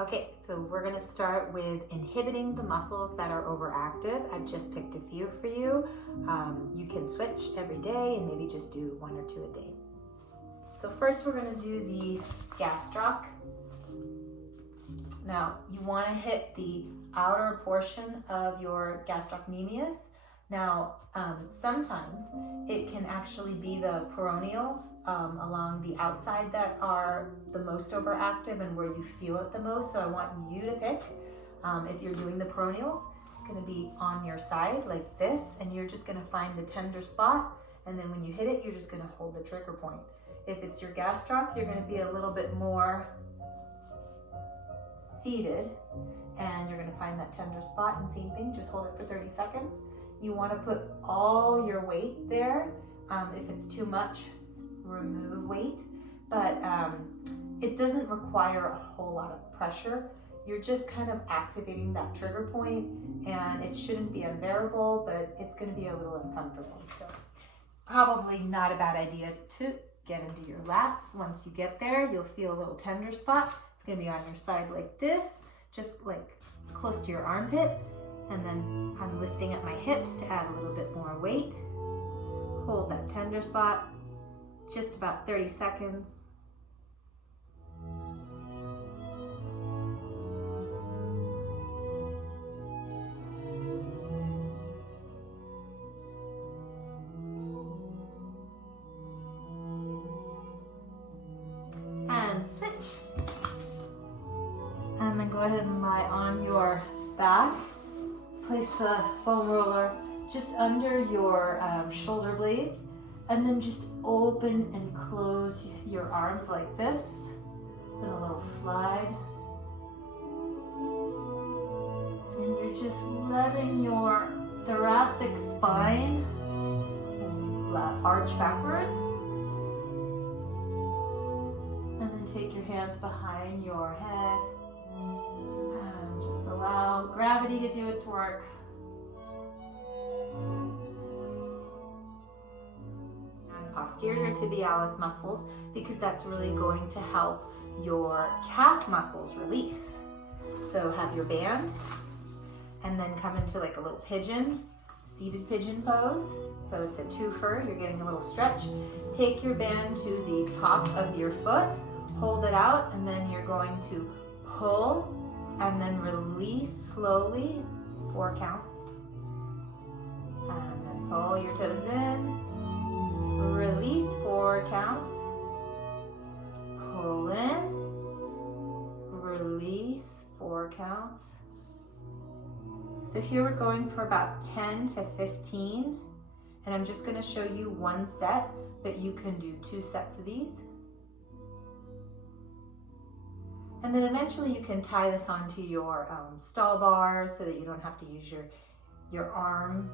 Okay, so we're gonna start with inhibiting the muscles that are overactive. I've just picked a few for you. You can switch every day and maybe just do 1 or 2 a day. So first we're gonna do the gastroc. Now you wanna hit the outer portion of your gastrocnemius. Now, sometimes it can actually be the peroneals along the outside that are the most overactive and where you feel it the most. So I want you to pick, if you're doing the peroneals, it's gonna be on your side like this, and you're just gonna find the tender spot, and then when you hit it, you're just gonna hold the trigger point. If it's your gastroc, you're gonna be a little bit more seated, and you're gonna find that tender spot, and same thing, just hold it for 30 seconds. You want to put all your weight there. If it's too much, remove weight, but it doesn't require a whole lot of pressure. You're just kind of activating that trigger point, and it shouldn't be unbearable, but it's going to be a little uncomfortable. So probably not a bad idea to get into your lats. Once you get there, you'll feel a little tender spot. It's going to be on your side like this, just like close to your armpit. And then I'm lifting up my hips to add a little bit more weight. Hold that tender spot, just about 30 seconds. And switch. And then go ahead and lie on your back. Place the foam roller just under your shoulder blades, and then just open and close your arms like this. And a little slide. And you're just letting your thoracic spine arch backwards. And then take your hands behind your head. And just allow gravity to do its work. And posterior tibialis muscles, because that's really going to help your calf muscles release. So have your band, and then come into like a little pigeon, seated pigeon pose. So it's a twofer, you're getting a little stretch. Take your band to the top of your foot, hold it out, and then you're going to pull and then release slowly, 4 counts. And then pull your toes in, release 4 counts, pull in, release 4 counts. So here we're going for about 10 to 15, and I'm just gonna show you 1 set, but you can do 2 sets of these. And then eventually you can tie this onto your stall bar so that you don't have to use your arm.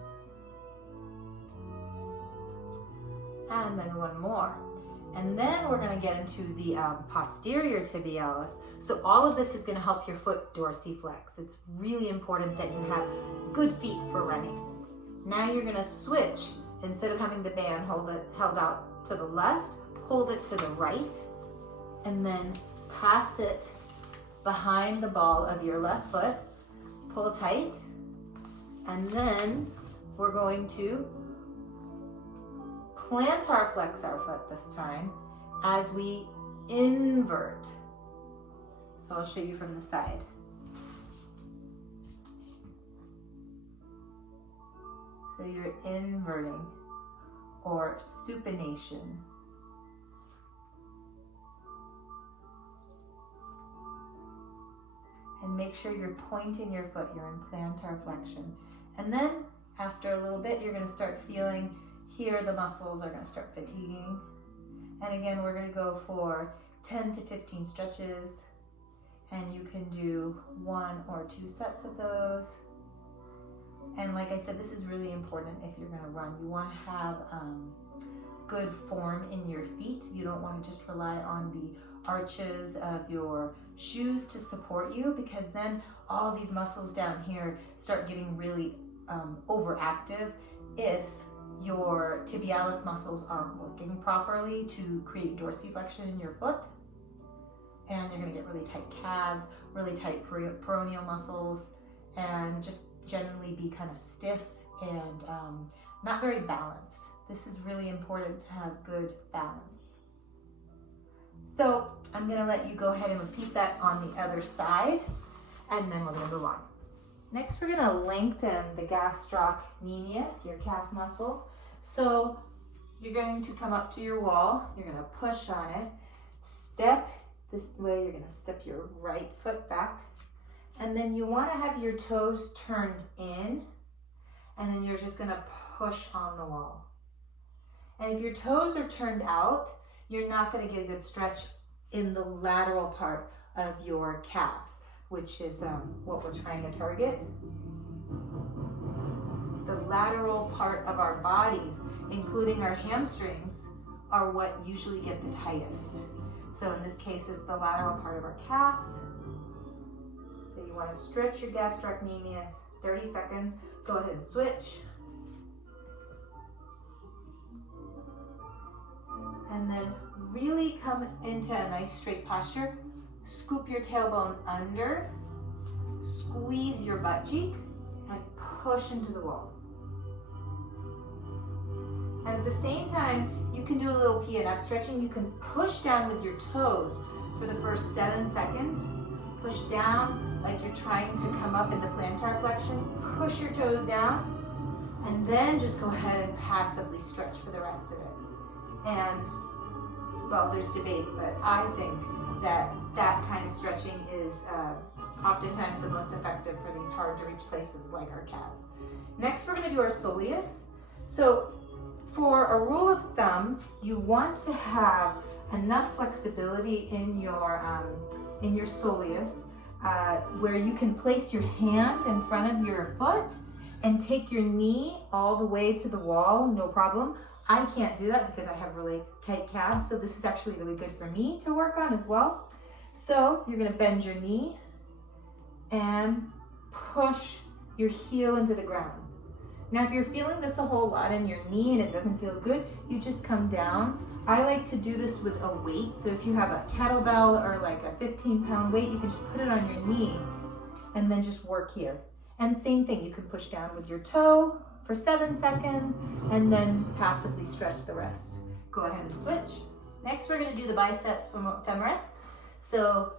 And then 1 more. And then we're gonna get into the posterior tibialis. So all of this is gonna help your foot dorsiflex. It's really important that you have good feet for running. Now you're gonna switch. Instead of having the band held out to the left, hold it to the right, and then pass it behind the ball of your left foot, pull tight, and then we're going to plantar flex our foot this time as we invert. So I'll show you from the side. So you're inverting or supination. And make sure you're pointing your foot, you're in plantar flexion. And then after a little bit, you're gonna start feeling here the muscles are gonna start fatiguing. And again, we're gonna go for 10 to 15 stretches, and you can do 1 or 2 sets of those. And like I said, this is really important if you're gonna run. You wanna have good form in your feet. You don't wanna just rely on the arches of your shoes to support you, because then all these muscles down here start getting really overactive if your tibialis muscles aren't working properly to create dorsiflexion in your foot. and you're gonna get really tight calves, really tight peroneal muscles, and just generally be kind of stiff and not very balanced. This is really important to have good balance. So I'm gonna let you go ahead and repeat that on the other side, and then we're gonna move on. Next, we're gonna lengthen the gastrocnemius, your calf muscles. So you're going to come up to your wall, you're gonna push on it, step this way, you're gonna step your right foot back, and then you wanna have your toes turned in, and then you're just gonna push on the wall. And if your toes are turned out, you're not gonna get a good stretch in the lateral part of your calves, which is what we're trying to target. The lateral part of our bodies, including our hamstrings, are what usually get the tightest. So in this case, it's the lateral part of our calves. So you want to stretch your gastrocnemius, 30 seconds. Go ahead and switch. And then really come into a nice straight posture. Scoop your tailbone under, squeeze your butt cheek, and push into the wall. And at the same time, you can do a little PNF stretching. You can push down with your toes for the first 7 seconds. Push down like you're trying to come up into plantar flexion. Push your toes down, and then just go ahead and passively stretch for the rest of it. And, well, there's debate, but I think that kind of stretching is oftentimes the most effective for these hard to reach places like our calves. Next, we're going to do our soleus. So for a rule of thumb, you want to have enough flexibility in your soleus where you can place your hand in front of your foot and take your knee all the way to the wall, no problem. I can't do that because I have really tight calves, so this is actually really good for me to work on as well. So you're gonna bend your knee and push your heel into the ground. Now, if you're feeling this a whole lot in your knee and it doesn't feel good, you just come down. I like to do this with a weight, so if you have a kettlebell or like a 15-pound weight, you can just put it on your knee and then just work here. And same thing, you can push down with your toe for 7 seconds and then passively stretch the rest. Go ahead and switch. Next, we're gonna do the biceps femoris. So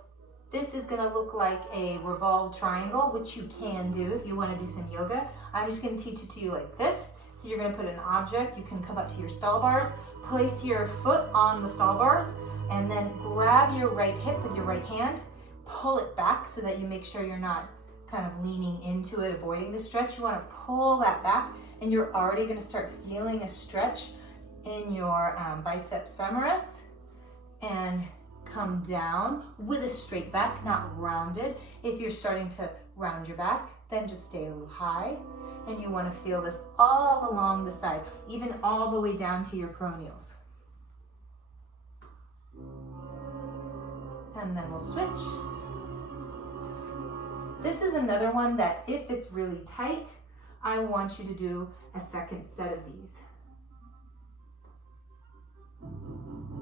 this is gonna look like a revolved triangle, which you can do if you wanna do some yoga. I'm just gonna teach it to you like this. So you're gonna put an object, you can come up to your stall bars, place your foot on the stall bars, and then grab your right hip with your right hand, pull it back so that you make sure you're not kind of leaning into it, avoiding the stretch. You wanna pull that back, and you're already gonna start feeling a stretch in your biceps femoris, and come down with a straight back, not rounded. If you're starting to round your back, then just stay a little high, and you wanna feel this all along the side, even all the way down to your peroneals. And then we'll switch. This is another one that if it's really tight, I want you to do a second set of these.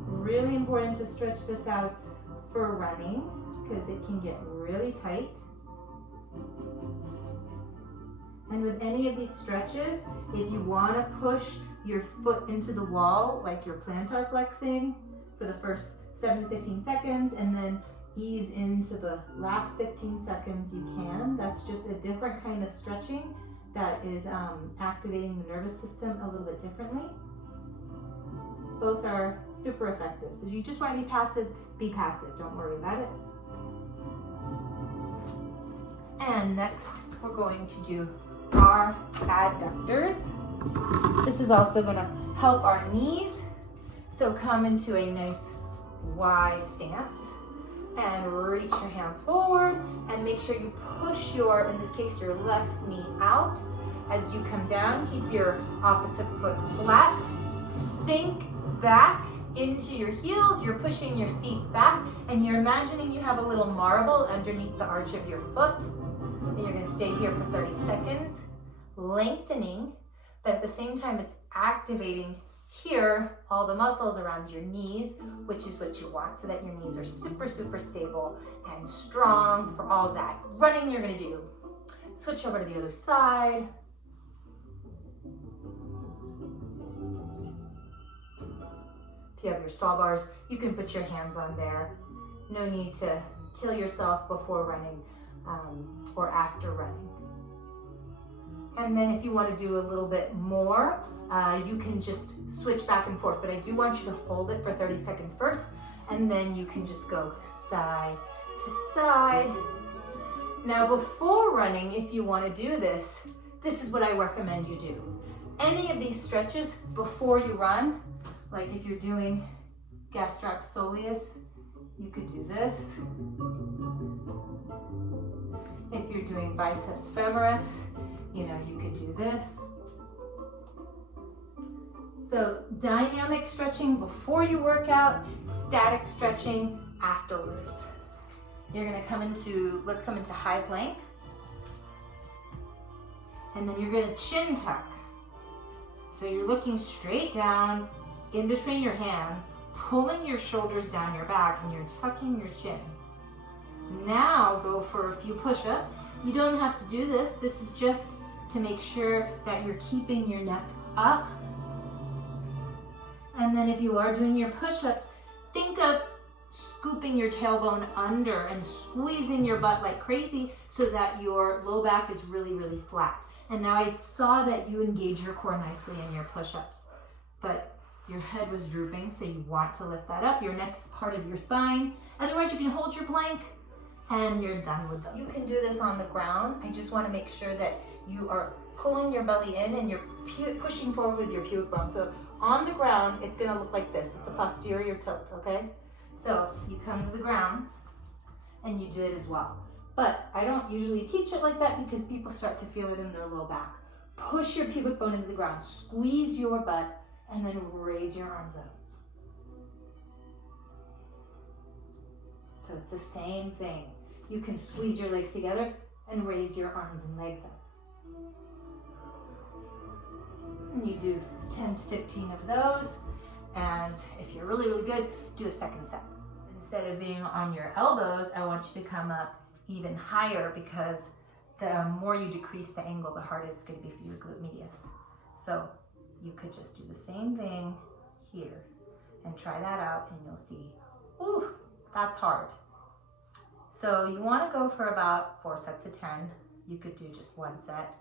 Really important to stretch this out for running because it can get really tight. And with any of these stretches, if you want to push your foot into the wall, like you're plantar flexing for the first 7 to 15 seconds, and then ease into the last 15 seconds, you can. That's just a different kind of stretching that is activating the nervous system a little bit differently. Both are super effective. So if you just want to be passive, don't worry about it. And next, we're going to do our adductors. This is also going to help our knees. So come into a nice wide stance and reach your hands forward and make sure you push your, in this case, your left knee out. As you come down, keep your opposite foot flat. Sink back into your heels. You're pushing your seat back and you're imagining you have a little marble underneath the arch of your foot. And you're going to stay here for 30 seconds, lengthening, but at the same time it's activating here all the muscles around your knees, which is what you want, so that your knees are super, super stable and strong for all that running you're gonna do. Switch over to the other side. If you have your stall bars, you can put your hands on there. No need to kill yourself before running or after running. And then if you want to do a little bit more, you can just switch back and forth, but I do want you to hold it for 30 seconds first, and then you can just go side to side. Now before running, if you want to do this, this is what I recommend you do. Any of these stretches before you run, like if you're doing gastroc soleus, you could do this. If you're doing biceps femoris, you could do this. So dynamic stretching before you work out, static stretching afterwards. You're gonna let's come into high plank. And then you're gonna chin tuck. So you're looking straight down in between your hands, pulling your shoulders down your back, and you're tucking your chin. Now go for a few push-ups. You don't have to do this. This is just to make sure that you're keeping your neck up. And then if you are doing your push-ups, think of scooping your tailbone under and squeezing your butt like crazy so that your low back is really, really flat. And now I saw that you engage your core nicely in your push-ups, but your head was drooping, so you want to lift that up. Your neck is part of your spine. Otherwise, you can hold your plank and you're done with those. You can do this on the ground. I just want to make sure that you are pulling your belly in and you're pushing forward with your pubic bone. So on the ground, it's going to look like this. It's a posterior tilt, okay? So you come to the ground and you do it as well. But I don't usually teach it like that because people start to feel it in their low back. Push your pubic bone into the ground, squeeze your butt, and then raise your arms up. So it's the same thing. You can squeeze your legs together and raise your arms and legs up. And you do 10 to 15 of those. And if you're really, really good, do a second set. Instead of being on your elbows, I want you to come up even higher, because the more you decrease the angle, the harder it's going to be for your glute medius. So you could just do the same thing here and try that out, and you'll see, ooh, that's hard. So you want to go for about 4 sets of 10. You could do just 1 set,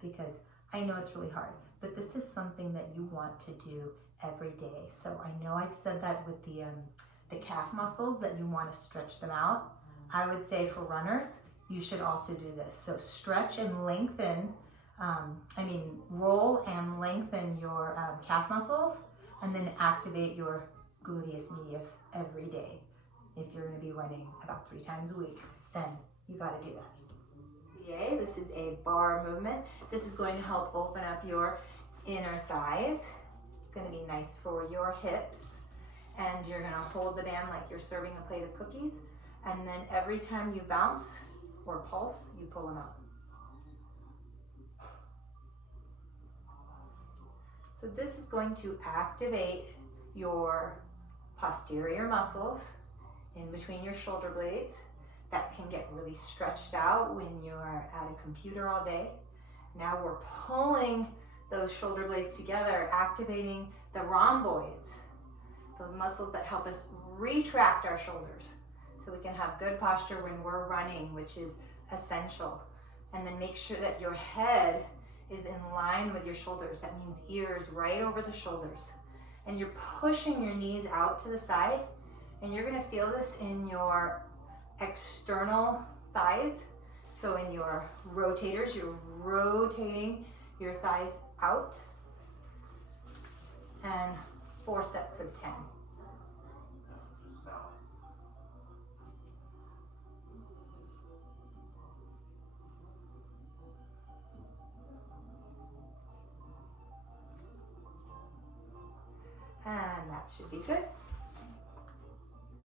because I know it's really hard, but this is something that you want to do every day. So I know I've said that with the calf muscles, that you want to stretch them out. I would say for runners, you should also do this. So stretch and lengthen, roll and lengthen your calf muscles, and then activate your gluteus medius every day. If you're going to be running about 3 times a week, then you got to do that. Yay, this is a bar movement. This is going to help open up your inner thighs. It's going to be nice for your hips. And you're going to hold the band like you're serving a plate of cookies. And then every time you bounce or pulse, you pull them out. So this is going to activate your posterior muscles in between your shoulder blades that can get really stretched out when you're at a computer all day. Now we're pulling those shoulder blades together, activating the rhomboids, those muscles that help us retract our shoulders so we can have good posture when we're running, which is essential. And then make sure that your head is in line with your shoulders. That means ears right over the shoulders. And you're pushing your knees out to the side, and you're gonna feel this in your external thighs. So in your rotators, you're rotating your thighs out. And 4 sets of 10. And that should be good.